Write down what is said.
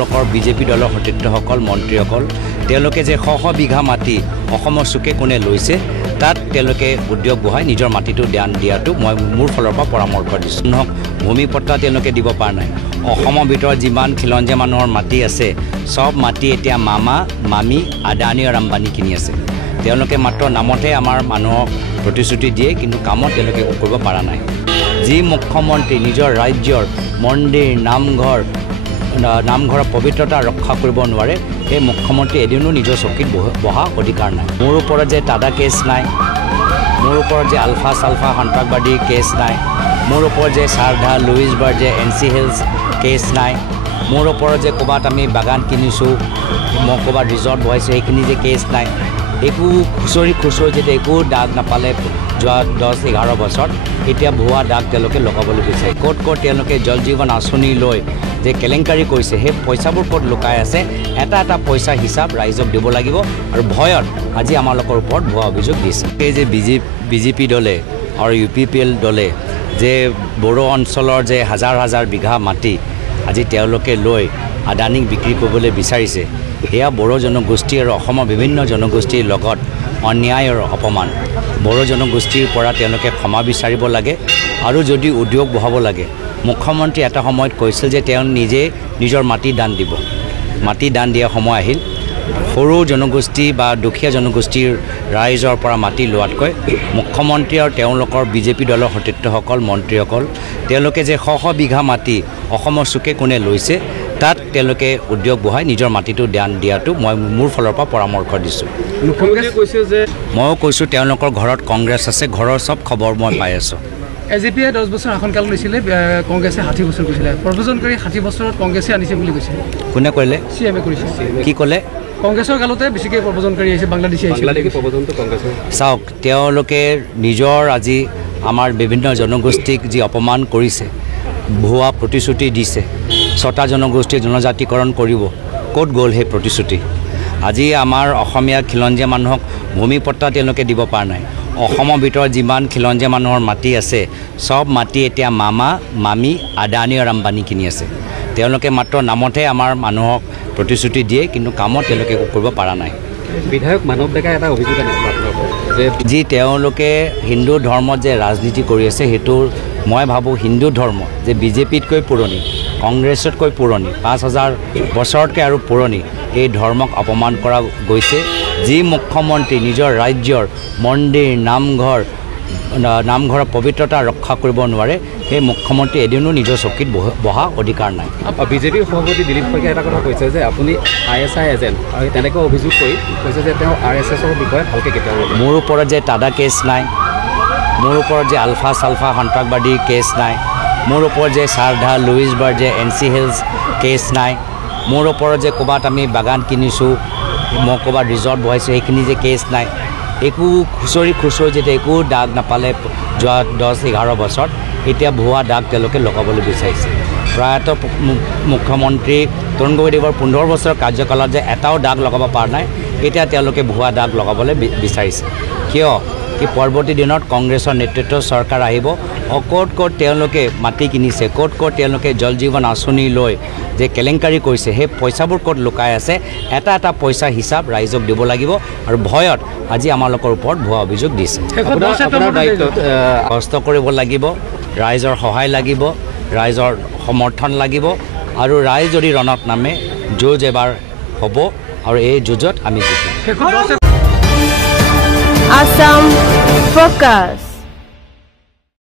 লোকৰ বিজেপি দলৰ সতীৰ্থসকল মন্ত্ৰীসকল তেওঁলোকে যে শ শ বিঘা মাটি অসমৰ চুকে কোণে লৈছে তাত তেওঁলোকে উদ্যোগ বহাই নিজৰ মাটিটো দান দিয়াটো মই মোৰ ফালৰ পৰা পৰামৰ্শ দিছোঁ নহওক ভূমি পট্টা তেওঁলোকে দিব পৰা নাই অসমৰ ভিতৰত যিমান খিলঞ্জীয়া মানুহৰ মাটি আছে সব মাটি এতিয়া মামা মামী আদানী আৰু আম্বানী কিনি আছে তেওঁলোকে মাত্ৰ নামতে আমাৰ মানুহক প্ৰতিশ্ৰুতি দিয়ে কিন্তু কামত তেওঁলোকে কৰিব পৰা নাই যি মুখ্যমন্ত্ৰী নিজৰ ৰাজ্যৰ মন্দিৰ নামঘৰৰ পবিত্ৰতা ৰক্ষা কৰিব নোৱাৰে সেই মুখ্যমন্ত্ৰী এদিনো নিজৰ চকীত বহা অধিকাৰ নাই মোৰ ওপৰত যে টাটা কেছ নাই মোৰ ওপৰত যে আলফা চালফা সন্ত্ৰাসবাদী কেছ নাই মোৰ ওপৰত যে সাৰধা লুইছবাৰ্গ যে এনচি হিলছ কেছ নাই মোৰ ওপৰত যে ক'ৰবাত আমি বাগান কিনিছোঁ মই ক'ৰবাত ৰিজৰ্ট বহাইছোঁ সেইখিনি যে কেছ নাই একো খুচৰি যেতিয়া একো দাগ নাপালে যোৱা 10-11 বছৰ এতিয়া ভুৱা দাগ তেওঁলোকে লগাবলৈ বিচাৰে ক'ত তেওঁলোকে জল জীৱন আঁচনি লৈ যে কেলেংকাৰী কৰিছে সেই পইচাবোৰ ক'ত লুকাই আছে এটা পইচা হিচাপ ৰাইজক দিব লাগিব আৰু ভয়ত আজি আমালোকৰ ওপৰত ভুৱা অভিযোগ দিছে এই যে বিজেপি দলে আৰু UPPL দলে যে বড়ো অঞ্চলৰ যে হাজাৰ বিঘা মাটি আজি তেওঁলোকে লৈ আদানীক বিক্ৰী কৰিবলৈ বিচাৰিছে এয়া বড়ো জনগোষ্ঠী আৰু অসমৰ বিভিন্ন জনগোষ্ঠীৰ লগত অন্যায় আৰু অপমান বড়ো জনগোষ্ঠীৰ পৰা তেওঁলোকে ক্ষমা বিচাৰিব লাগে আৰু যদি উদ্যোগ বহাব লাগে মুখ্যমন্ত্ৰী এটা সময়ত কৈছিল যে তেওঁ নিজে নিজৰ মাটি দান দিব মাটি দান দিয়া সময় আহিল সৰু জনগোষ্ঠী বা দুখীয়া জনগোষ্ঠীৰ ৰাইজৰ পৰা মাটি লোৱাতকৈ মুখ্যমন্ত্ৰী আৰু তেওঁলোকৰ বিজেপি দলৰ সতীৰ্থসকল মন্ত্ৰীসকল তেওঁলোকে যে শ শ বিঘা মাটি অসমৰ চুকে কোণে লৈছে তাত তেওঁলোকে উদ্যোগ বহাই নিজৰ মাটিটো দান দিয়াটো মই মোৰ ফালৰ পৰা পৰামৰ্শ দিছোঁ মুখ্যমন্ত্ৰীয়ে কৈছে যে ময়ো কৈছোঁ তেওঁলোকৰ ঘৰত কংগ্ৰেছ আছে ঘৰৰ সব খবৰ মই পাই আছোঁ এজিপিয়ে 10 বছৰ শাসনকাল লৈছিলে কংগ্ৰেছে 60 বছৰ কৈছিলে প্ৰব্ৰজনকাৰী 60 বছৰত কংগ্ৰেছে আনিছে বুলি কৈছে কোনে ক'লে CMA কৰিছে কি ক'লে কংগ্ৰেছৰ কালতে বেছিকৈ প্ৰব্ৰজনকাৰী আহিছে বাংলাদেশী প্ৰব্ৰজনটো কংগ্ৰেছে চাওক তেওঁলোকে নিজৰ আজি আমাৰ বিভিন্ন জনগোষ্ঠীক যি অপমান কৰিছে ভুৱা প্ৰতিশ্ৰুতি দিছে 6টা জনগোষ্ঠী জনজাতিকৰণ কৰিব ক'ত গ'ল সেই প্ৰতিশ্ৰুতি আজি আমাৰ অসমীয়া খিলঞ্জীয়া মানুহক ভূমি পট্টা তেওঁলোকে দিব পৰা নাই অসমৰ ভিতৰত যিমান খিলঞ্জীয়া মানুহৰ মাটি আছে সব মাটি এতিয়া মামা মামী আদানী আৰু আম্বানী কিনি আছে তেওঁলোকে মাত্ৰ নামতে আমাৰ মানুহক প্ৰতিশ্ৰুতি দিয়ে কিন্তু কামত তেওঁলোকে কৰিব পৰা নাই বিধায়ক মানৱ ডেকাই এটা অভিযোগ আনিছিল যে যি তেওঁলোকে হিন্দু ধৰ্মত যে ৰাজনীতি কৰি আছে সেইটো মই ভাবোঁ হিন্দু ধৰ্ম যে বিজেপিতকৈ পুৰণি কংগ্ৰেছতকৈ পুৰণি 5000 বছৰতকৈ আৰু পুৰণি এই ধৰ্মক অপমান কৰা গৈছে যি মুখ্যমন্ত্ৰী নিজৰ ৰাজ্যৰ মন্দিৰ নামঘৰৰ পবিত্ৰতা ৰক্ষা কৰিব নোৱাৰে সেই মুখ্যমন্ত্ৰী এদিনো নিজৰ চকীত বহা অধিকাৰ নাই বিজেপিৰ সভাপতি দিলীপ শইকীয়াই এটা কথা কৈছে যে আপুনি ISI এজেণ্ট আৰু তেনেকৈ অভিযোগ কৰি কৈছে যে তেওঁ RSSৰ বিষয়ে ভালকৈ কেতিয়াও মোৰ ওপৰত যে টাটা কেছ নাই মোৰ ওপৰত যে আলফা চালফা সন্ত্ৰাসবাদী কেছ নাই মোৰ ওপৰত যে সাৰধা লুইছবাৰ্গ যে এনচি হিলছ কেছ নাই মোৰ ওপৰত যে ক'ৰবাত আমি বাগান কিনিছোঁ মই ক'ৰবাত ৰিজৰ্ট বহাইছোঁ সেইখিনি যে কেছ নাই একো খুচৰি যেতিয়া একো দাগ নাপালে যোৱা 10-11 বছৰ এতিয়া ভুৱা দাগ তেওঁলোকে লগাবলৈ বিচাৰিছে প্ৰায়ত মুখ্যমন্ত্ৰী তৰুণ গগৈদেৱৰ 15 বছৰৰ কাৰ্যকালত যে এটাও দাগ লগাব পৰা নাই এতিয়া তেওঁলোকে ভুৱা দাগ লগাবলৈ বিচাৰিছে কিয় কি পৰৱৰ্তী দিনত কংগ্ৰেছৰ নেতৃত্বৰ চৰকাৰ আহিব ক'ত তেওঁলোকে মাটি কিনিছে ক'ত তেওঁলোকে জল জীৱন আঁচনি লৈ যে কেলেংকাৰী কৰিছে সেই পইচাবোৰ ক'ত লুকাই আছে এটা পইচা হিচাপ ৰাইজক দিব লাগিব আৰু ভয়ত আজি আমালোকৰ ওপৰত ভুৱা অভিযোগ দিছে কষ্ট কৰিব লাগিব ৰাইজৰ সহায় লাগিব ৰাইজৰ সমৰ্থন লাগিব আৰু ৰাইজ যদি ৰণত নামে যুঁজ এবাৰ হ'ব আৰু এই যুঁজত আমি জিকিম Assam Focus.